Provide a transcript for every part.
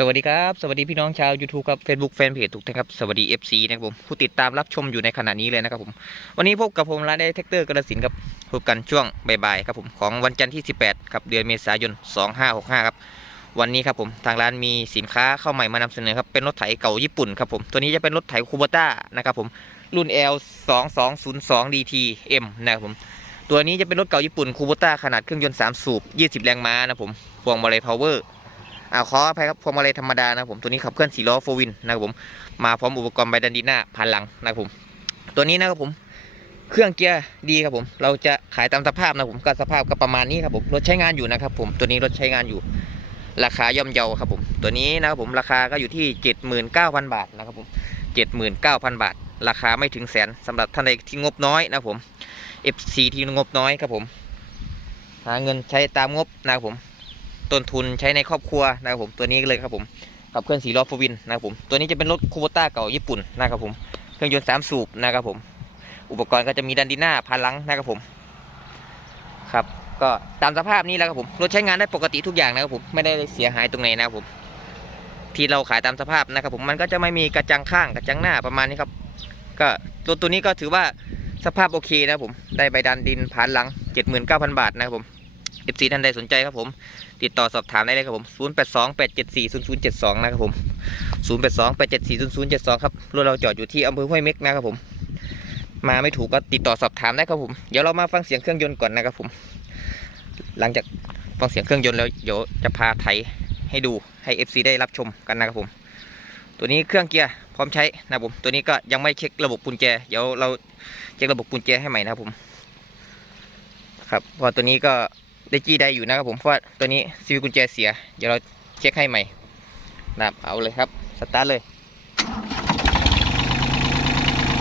สวัสดีครับ สวัสดีพี่น้องชาว YouTube ครับ Facebook แฟนเพจทุกท่านครับ สวัสดี FC นะครับผม ผู้ติดตามรับชมอยู่ในขณะนี้เลยนะครับผม วันนี้พบกับผมร้านไดเทคเตอร์กระสินครับพบกันช่วงบ่ายๆครับผม ของวันจันทร์ที่ 18ครับเดือนเมษายน 2565 ครับ วันนี้ครับผม ทางร้านมีสินค้าเข้าใหม่มานำเสนอครับ เป็นรถไถเก่าญี่ปุ่นครับผม ตัวนี้จะเป็นรถไถคูบต้านะครับผม รุ่น L 2 2 0 2 DT M นะครับผม ตัวนี้จะเป็นรถเก่าญี่ปุ่นคูบต้าขนาดเครื่องยนต์3สูบ20 แรงม้านะครับผมพวงมาลัยพาวเวอร์ อ่าขออภัยครับพวงมาลัยธรรมดานะครับผมตัวนี้ขับเคลื่อนสี่ล้อโฟวินนะครับผมมาพร้อมอุปกรณ์ไบดันดีหน้าผ่านหลังนะครับผมตัวนี้นะครับผมเครื่องเกียร์ดีครับผม เราจะขายตามสภาพนะครับผมก็สภาพก็ประมาณนี้ครับผมรถใช้งานอยู่นะครับผมตัวนี้รถใช้งานอยู่ราคาย่อมเยาครับผมตัวนี้นะครับผมราคาก็อยู่ที่ 79,000 บาทนะครับผม 79,000 บาท ราคาไม่ถึงแสนสำหรับท่านใดที่งบน้อยนะครับผม FC ที่งบน้อยครับผม หาเงินใช้ตามงบนะครับผม ต้นทุนใช้ในครอบครัวนะครับผมตัวนี้เลยครับผมขับเคลื่อนสีล้อฟวินนะครับผมตัวนี้จะเป็นรถคูโบต้าเก่าญี่ปุ่นนะครับผมเครื่องยนต์สามสูบนะครับผม อุปกรณ์ก็จะมีดันดีน่าพันหลังนะครับผมครับก็ตามสภาพนี้แหล้วครับผมรถใช้งานได้ปกติทุกอย่างนะครับผมไม่ได้เสียหายตรงไหนนะครับผมที่เราขายตามสภาพนะครับผมมันก็จะไม่มีกระจังข้างกระจังหน้าประมาณนี้ครับ ก็ตัวตัวนี้ก็ถือว่าสภาพโอเคนะครับผมได้ใบดันดินผ่านหลัง 79,000 บาทนะครับผม FC ท่านใดสนใจครับผม ติดต่อสอบถามได้เลยครับผม 0828740072 นะครับผม 0828740072 ครับ รถเราจอดอยู่ที่อำเภอห้วยเม็กนะครับผม มาไม่ถูกก็ติดต่อสอบถามได้ครับผม เดี๋ยวเรามาฟังเสียงเครื่องยนต์ก่อนนะครับผม หลังจากฟังเสียงเครื่องยนต์แล้วเดี๋ยวจะพาไถให้ดูให้ FC ได้รับชมกันนะครับผม ตัวนี้เครื่องเกียร์พร้อมใช้นะครับผม ตัวนี้ก็ยังไม่เช็คระบบกุญแจ เดี๋ยวเราเช็คระบบกุญแจให้ใหม่นะครับผม ครับเพอตัวนี้ก็ ได้จี้ได้อยู่นะครับผมเพราะว่าตัวนี้ซีวิกุญแจเสีย เดี๋ยวเราเช็คให้ใหม่นะครับเอาเลยครับสตาร์ทเลย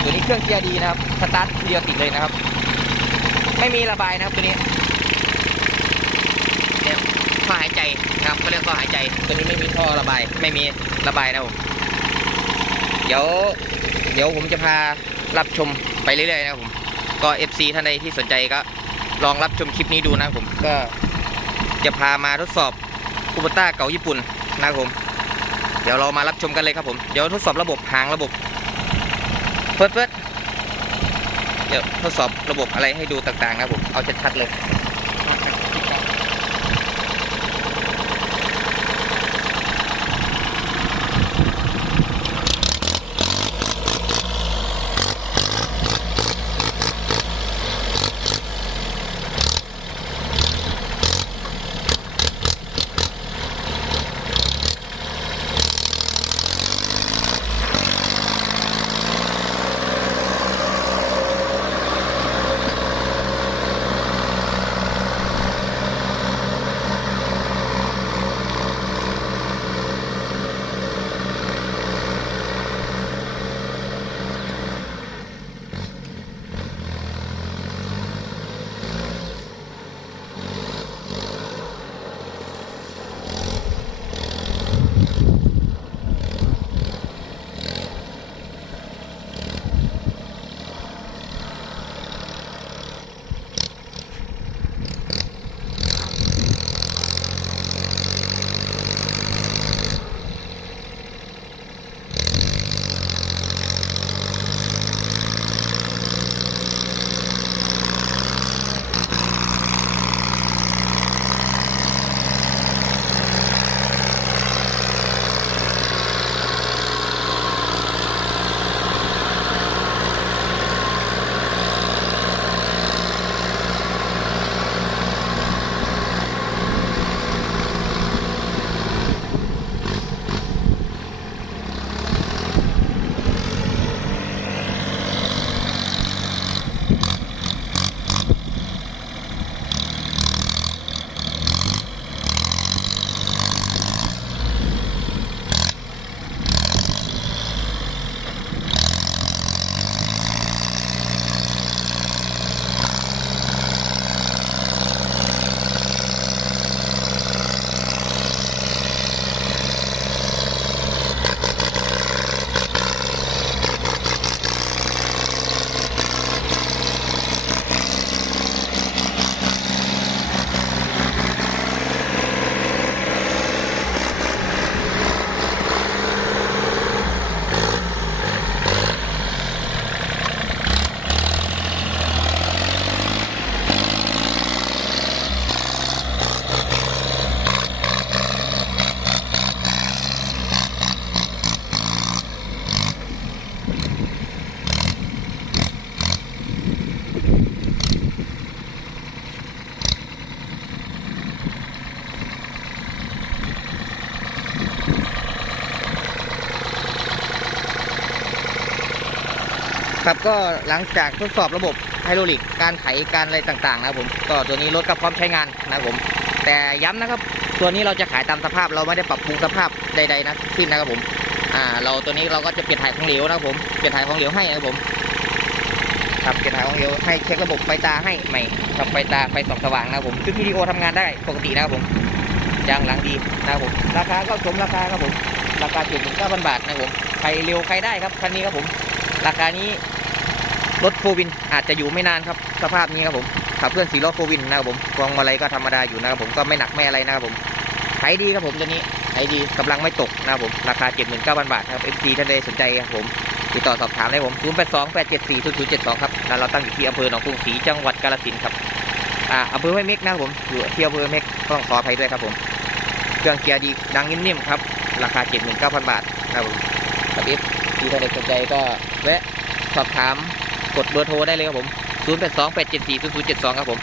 ตัวนี้เครื่องเกียร์ดีนะครับสตาร์ทเดียวติดเลยนะครับ ไม่มีระบายนะครับตัวนี้เนี่ยท่อหายใจนะครับเขาเรียกท่อหายใจ ตัวนี้ไม่มีท่อระบาย ไม่มีระบายนะผมเดี๋ยวเดี๋ยวผมจะพารับชมไปเรื่อยๆนะครับผมก็ FC ท่านใดที่สนใจก็ ลองรับชมคลิปนี้ดูนะผมก็จะพามาทดสอบคูปต้าเก่าญี่ปุ่นนะครับผม เดี๋ยวเรามารับชมกันเลยครับผม เดี๋ยวทดสอบระบบหางระบบเฟิร์สเฟิร์สเดี๋ยวทดสอบระบบอะไรให้ดูต่างๆนะครับผม เอาชัดๆเลย ครับก็หลังจากทดสอบระบบไฮดรอลิกการไถการอะไรต่างๆ นะครับผมก็ตัวนี้รถก็พร้อมใช้งานนะครับผม แต่ย้ำนะครับ ตัวนี้เราจะขายตามสภาพเราไม่ได้ปรับปรุงสภาพใดๆนะสิ้นนะครับผมอ่าเราตัวนี้เราก็จะเปลี่ยนถ่ายของเหลวนะครับผมเปลี่ยนถ่ายของเหลวให้นะครับผมครับเปลี่ยนถ่ายของเหลวให้เช็คระบบไฟตาให้ใหม่ครับไฟตาไฟส่องสว่างนะครับผมชุดวิดีโอทำงานได้ปกตินะครับผมยางหลังดีนะครับผมราคาก็สมราคาครับผมราคาเจ็ดหมื่นเก้าพันบาทนะครับผมใครเร็วใครได้ครับคันนี้ครับผมราคานี้ รถโฟวินอาจจะอยู่ไม่นานครับสภาพนี้ครับผมขับเคลื่อนสีล้อโฟวินนะครับผมพวงมาลัยก็ธรรมดาอยู่นะครับผมก็ไม่หนักไม่อะไรนะครับผมขายดีครับผมตัวนี้ขายดีกำลังไม่ตกนะครับผมราคา 79,000 บาทครับ FC ท่านใดสนใจครับผมติดต่อสอบถามได้ผม 0828740072 ครับร้านเราตั้งอยู่ที่อำเภอหนองกรุงศรีจังหวัดกาฬสินธุ์ครับอ่าอำเภอห้วยเม็กนะครับผมอยู่ที่อำเภอเม็กต้องขออภัยด้วยครับผมเครื่องเกียร์ดีดังนิ่มๆครับราคา 79,000 บาทนะครับผมครับ FC ท่านใดสนใจก็แวะสอบถาม กดเบอร์โทรได้เลยครับผม0 8 2 8 7 4 0 0 7 2ครับผม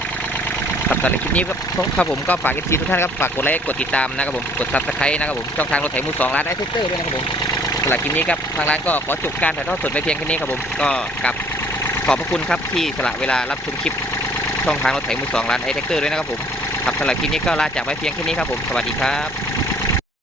สำหรับคลิปนี้ครับครับผมก็ฝากเอฟซีทุกท่านครับฝากกดไลค์กดติดตามนะครับผมกดซับสไครต์นะครับผมช่องทางรถไถมือสองร้านไอเทคเตอร์ด้วยนะครับผมสำหรับคลิปนี้ครับทางร้านก็ขอจบการถ่ายทอดสดไปเพียงแค่นี้ครับผมก็กลับขอบพระคุณครับที่สละเวลารับชมคลิปช่องทางรถไถมือสองร้านไอเทคเตอร์ด้วยนะครับผมครับสำหรับคลิปนี้ก็ลาจากไปเพียงแค่นี้ครับผมสวัสดีครับ